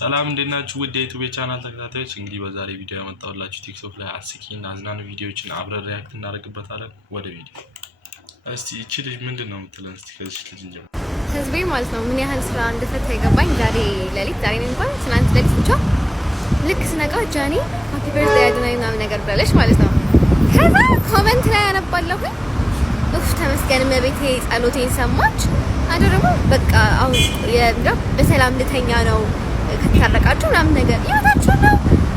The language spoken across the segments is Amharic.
ሰላም እንደናችሁ ውድ የዩቲዩብ ቻናል ተከታታዮች እንግዲህ በዛሬ ቪዲዮ ያመጣሁላችሁ ቲክቶክ ላይ አስቂኝ አዝናኝ ቪዲዮዎችን አብረን ሪአክት እናደርግበታለን። ወደ ቪዲዮ እስቲ እቺ ልጅ ምንድነው የምትለን? እስቲ ከዚህ ልጅ እንጀምር። ህዝቤ ማለት ነው ምን ያህል ስራ እንደፈታ ይገባኝ። ዛሬ ነው እንኳን ትናንት ሌሊት ብቻ ልክ ስነቃ ጃኒ ሃፒ በርዝዴይ አድናኝ ምናምን ነገር ብላለች ማለት ነው። ከዛ ኮሜንት ላይ ያነባለሁ ተመስገን መቤቴ ጸሎቴን ሰማች። አደረሙ በቃ አሁን በሰላም ልተኛ ነው ከተታረቃችሁ ምናምን ነገር ይወጣችሁ ነው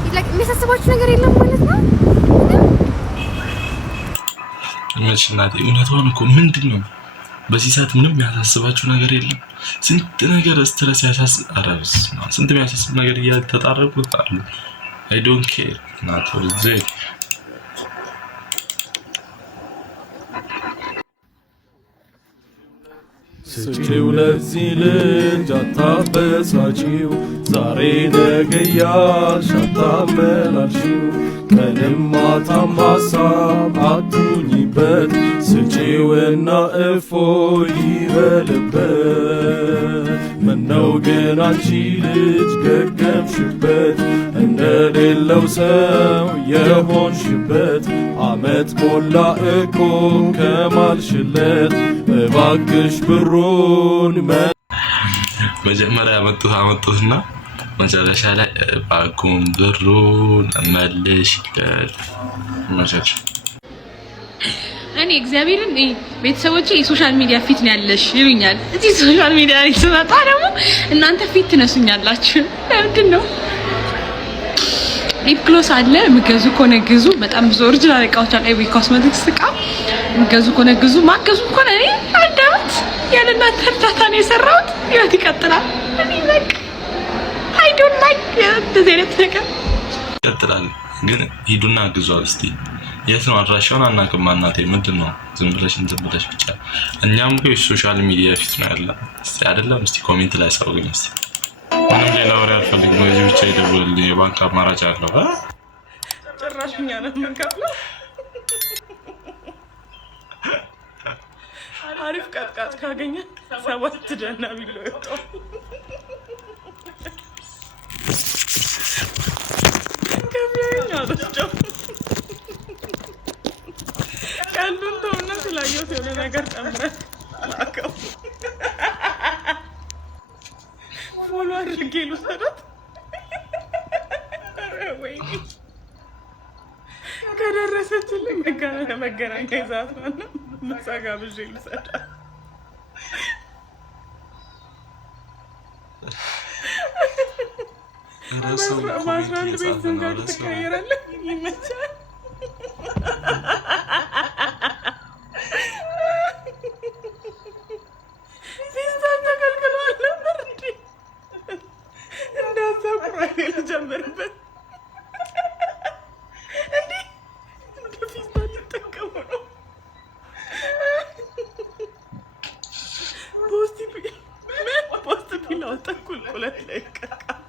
ይላክ የሚያሳስባችሁ ነገር የለም ማለት ነው። እነሽናት እውነቷን እኮ ምንድነው በዚህ ሰዓት ምንም ያሳስባችሁ ነገር የለም። ስንት ነገር ስትረስ አረብስ ስንት የሚያሳስብ ነገር እያተጣረቁት አሉ። I don't care not for that ስጪው ለዚህ ልጅ አታበሳጪው፣ ዛሬ ነገ እያልሽ አታመላልሺው፣ ቀንም ማታም ሀሳብ አትሁኚበት፣ ስጪውና እፎይ ይበልበት። ምነው ግን አንቺ ልጅ ገገምሽበት፣ እንደሌለው ሰው የሆንሽበት፣ አመት ሞላ እኮ ከማልሽለት፣ እባክሽ ብሩን መጀመሪያ አመጡትና መጨረሻ ላይ እባክዎን ብሩን መልሽለት ማለት እኔ እግዚአብሔርን ቤተሰቦቼ የሶሻል ሚዲያ ፊት ነው ያለሽ ይሉኛል። እዚህ ሶሻል ሚዲያ ላይ ስመጣ ደግሞ እናንተ ፊት ትነሱኛላችሁ። ለምንድን ነው? ሊፕ ግሎስ አለ ምገዙ ኮነ ግዙ። በጣም ብዙ ኦሪጂናል እቃዎች አሉ። ኤቪ ኮስሜቲክስ እቃ ምገዙ ኮነ ግዙ። ማገዙ ኮነ እኔ አዳምት ያለና ተርታታ ነው የሰራሁት። ህይወት ይቀጥላል። እኔ በቃ አይ ዶንት ላይክ እንደዚህ አይነት ነገር ይቀጥላል። ግን ሂዱና ግዙ እስቲ። የት ነው አድራሻውን አናውቅም። እናቴ ምንድነው ዝም ብለሽ ብቻ እኛም እኮ ሶሻል ሚዲያ ፊት ነው ያለ። እስቲ አይደለም እስቲ ኮሜንት ላይ ሳውቁኝ እስቲ። ምንም ሌላ ወሬ አልፈልግም። እዚህ ብቻ ይደውልልኝ። የባንክ አማራጭ አለው። ጭራሽኛ ነው የምንከፍለው። አሪፍ ቀጥቃጥ ካገኘ 7 ደህና ቢሎ ይወጣው። ቀሉን ተውና ስላየሁት የሆነ ነገር ጨምረህ ላከው። ፎሎ አድርጌ ልውሰዳት። ወይኔ ከደረሰችልኝ መገናኛ ይዛት ነው ምሳ ጋብዤ ልውሰዳት። በ11 ቤት ዝም ጋር ትቀይራለህ። ይመቻል። ፊስታን ተከልክሏል ነበር እንዴ? እንዳዛ ቁራኔ ልጀምርበት እንዴ? እንደ ፊስታን ልጠቀሙ ነው። ፖስት ቢላው ተኩልቁለት ላይ ይቀቃል።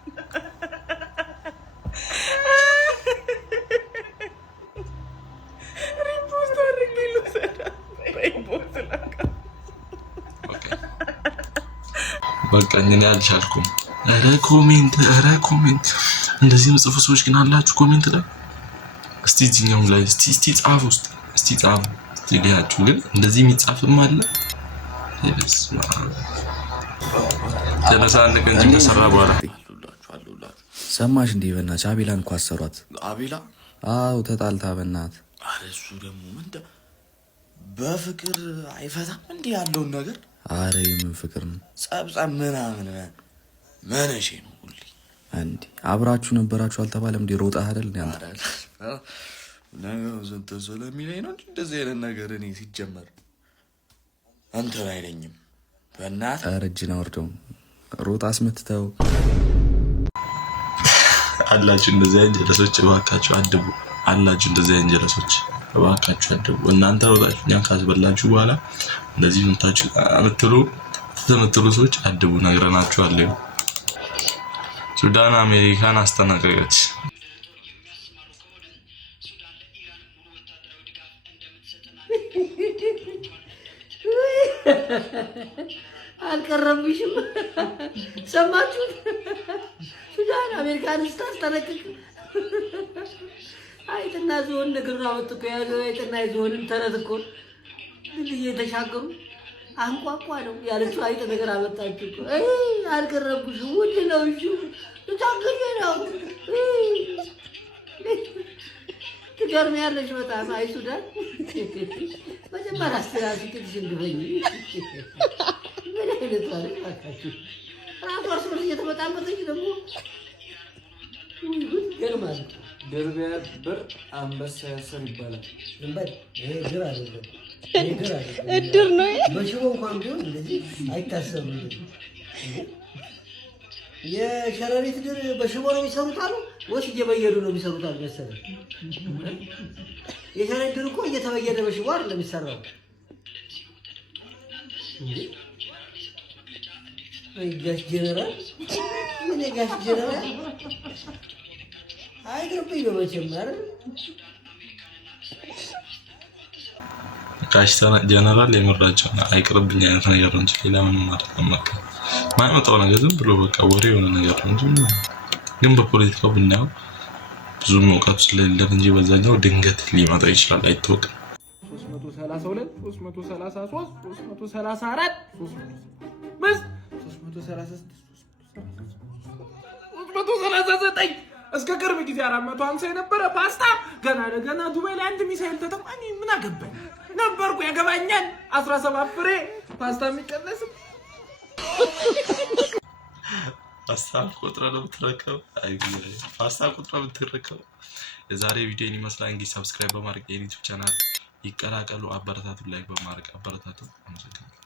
በቃ እኔ አልቻልኩም። ኧረ ኮሜንት እንደዚህ ምጽፉ ሰዎች ግን አላችሁ ኮሜንት ላይ እስቲ እዚህኛውም ላይ እስቲ ጻፉ እስቲ ሊያችሁ ግን እንደዚህ የሚጻፍም አለ። በስመ አብ ተነሳን ቀን ተሰራ በኋላ ሰማሽ እንዴ? በእናትሽ አቤላን እኮ አሰሯት። አቤላ? አዎ ተጣልታ በእናት። አረ እሱ ደግሞ ምንድን በፍቅር አይፈታም እንዴ ያለውን ነገር? አረ ምን ፍቅር ነው ጸብጸብ ምናምን መነሼ ነው ሁሌ እንዴ? አብራችሁ ነበራችሁ አልተባለም እንዴ? ሮጣ አይደል እንዴ? አንተ ነገሩ ዘንተ ስለሚለኝ ነው እንጂ እንደዚህ አይነት ነገር እኔ ሲጀመር አንተ አይለኝም። በእናትህ አረጅና ወርደው ሮጣ አስመትተው አላችሁ እንደዚህ አንጀለሶች እባካችሁ አድቡ። አላችሁ እንደዚህ አንጀለሶች እባካችሁ አድቡ። እናንተ ሮጣችሁ እኛን ካስበላችሁ በኋላ እንደዚህ ምንታችሁ አምጥሉ ሰዎች አድቡ። ነግረናችኋል። ሱዳን አሜሪካን አስጠነቀቀች። አልቀረብሽም። ሰማችሁ? አሜሪካን ስታስጠነቅቅ አይጥና ዝሆን ነገር አወጥቶ ያዘው አይጥና ዝሆንን ተረት እኮ እየተሻገሩ አንቋቋ ነው ያለችው አይጥ ነገር አመጣችሁ እኮ አልቀረብኩሽ ውድ ነው እሺ ታገኘ ነው ትገርሚያለሽ በጣም አይ ሱዳን መጀመሪያ አስተያየትሽ እንድበኝ ምን አይነት ታሪክ አካችሁ ራሱ እርስ በርስ እየተበጣበጠች ደግሞ ገርማል ድርቢያ ብር አንበሳ ያሰር ይባላል እንበል ይሄ ድር አይደለም እድር ነው በሽቦ እንኳን ቢሆን እንደዚህ አይታሰብም የሸረሪት ድር በሽቦ ነው የሚሰሩት አሉ ወይስ እየበየዱ ነው የሚሰሩት አሉ መሰለኝ የሸረሪት ድር እኮ እየተበየደ በሽቦ አይደለም የሚሰራው ጋሽ ጀነራል ምን ጋሽ ጀነራል አይግርብኝ ነው መቼም አይደል ጋሽ ጀነራል የመራቸው አይቅርብኝ አይነት ነገር ነው እንጂ ሌላ ምንም አይደለም። በቃ ማይመጣው ነገር ዝም ብሎ በቃ ወሬ የሆነ ነገር ነው እንጂ ግን በፖለቲካው ብናየው ብዙ እውቀቱ ስለሌለን እንጂ በዛኛው ድንገት ሊመጣ ይችላል አይታወቅም። 332 333 334 339 እስከ ቅርብ ጊዜ 450 የነበረ ፓስታ ገና ለገና ዱባይ ላይ አንድ ሚሳኤል ተተማኒ ምን አገባኝ ነበርኩ ያገባኛል 17 ፍሬ ፓስታ የሚቀነስም ፓስታ ቁጥር ነው ተረከው ፓስታ ቁጥር ነው ተረከው። የዛሬ ቪዲዮ ይመስላል እንግዲህ ሰብስክራይብ በማድረግ የዩቲዩብ ቻናል ይቀላቀሉ። አበረታቱ፣ ላይክ በማድረግ አበረታቱ። አመሰግናለሁ።